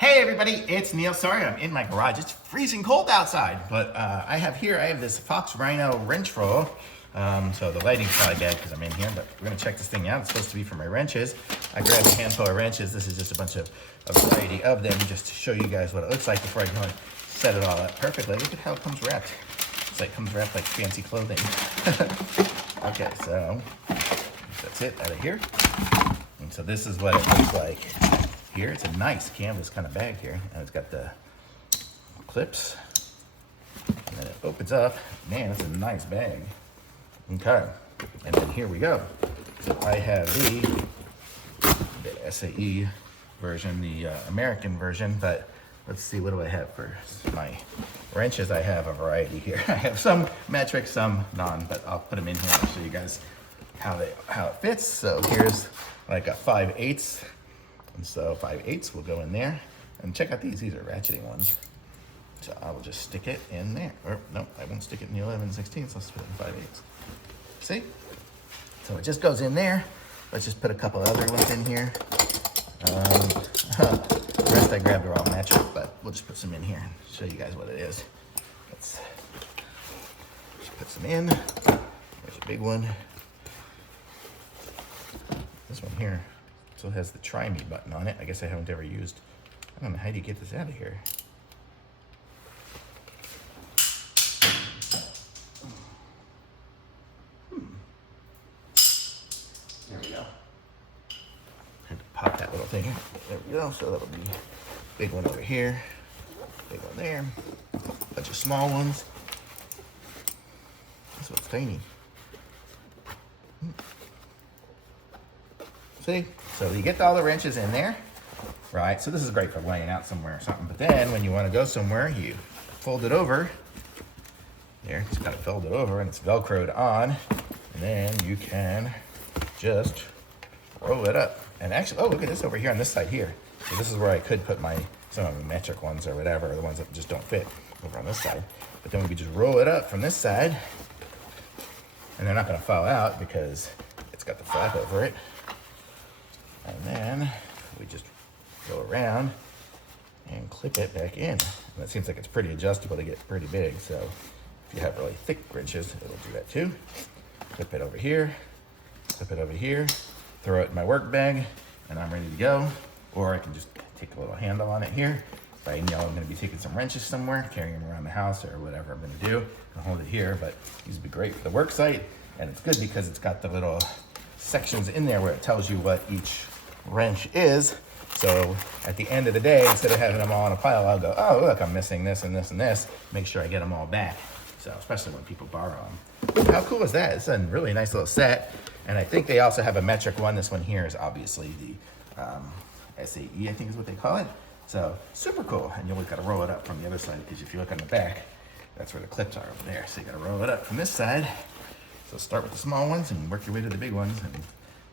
Hey everybody, it's Neil. Sorry, I'm in my garage. It's freezing cold outside, but I have this Foxrino wrench roll. So the lighting's probably bad because I'm in here, but we're gonna check this thing out. It's supposed to be for my wrenches. I grabbed a handful of wrenches. This is just a bunch of a variety of them, just to show you guys what it looks like before I go and set it all up perfectly. Look at how it comes wrapped. It's like it comes wrapped like fancy clothing. Okay, so that's it out of here. And so this is what it looks like. Here, it's a nice canvas kind of bag here, and it's got the clips, and then it opens up. Man, it's a nice bag. Okay, and then here we go. So I have the SAE version, the American version, but let's see, what do I have for my wrenches? I have a variety here. I have some metric, some non, but I'll put them in here and I'll show you guys how it fits. So here's like a 5/8. And so 5/8 will go in there. And check out these are ratcheting ones. So I will just stick it in there. Or no, I won't stick it in the 11/16, so I'll put it in 5/8. See? So it just goes in there. Let's just put a couple other ones in here. The rest I grabbed are all metric, but we'll just put some in here and show you guys what it is. Let's just put some in. There's a big one. This one here still has the try me button on it. I guess I haven't ever used. I don't know, how do you get this out of here? There we go. Had to pop that little thing. There we go. So that'll be big one over here, big one there, bunch of small ones. This one's tiny. See? So you get all the wrenches in there, right? So this is great for laying out somewhere or something. But then when you want to go somewhere, you fold it over. There, just got to fold it over and it's Velcroed on. And then you can just roll it up. And actually, oh, look at this over here on this side here. So this is where I could put some of the metric ones or whatever, or the ones that just don't fit over on this side. But then we could just roll it up from this side. And they're not going to fall out because it's got the flap over it. And then we just go around and clip it back in. And it seems like it's pretty adjustable to get pretty big. So if you have really thick wrenches, it'll do that too. Clip it over here, clip it over here, throw it in my work bag, and I'm ready to go. Or I can just take a little handle on it here. If I know I'm gonna be taking some wrenches somewhere, carrying them around the house or whatever I'm gonna do, I'll hold it here. But these would be great for the work site. And it's good because it's got the little sections in there where it tells you what each wrench is. So at the end of the day, instead of having them all in a pile, I'll go, oh, look, I'm missing this and this and this. Make sure I get them all back. So especially when people borrow them. How cool is that? It's a really nice little set. And I think they also have a metric one. This one here is obviously the SAE, I think is what they call it. So super cool. And you always got to roll it up from the other side, because if you look on the back, that's where the clips are over there. So you got to roll it up from this side. So start with the small ones and work your way to the big ones. And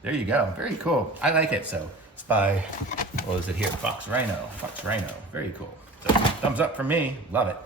there you go. Very cool. I like it. So it's by, what is it here? Foxrino. Very cool. So thumbs up from me. Love it.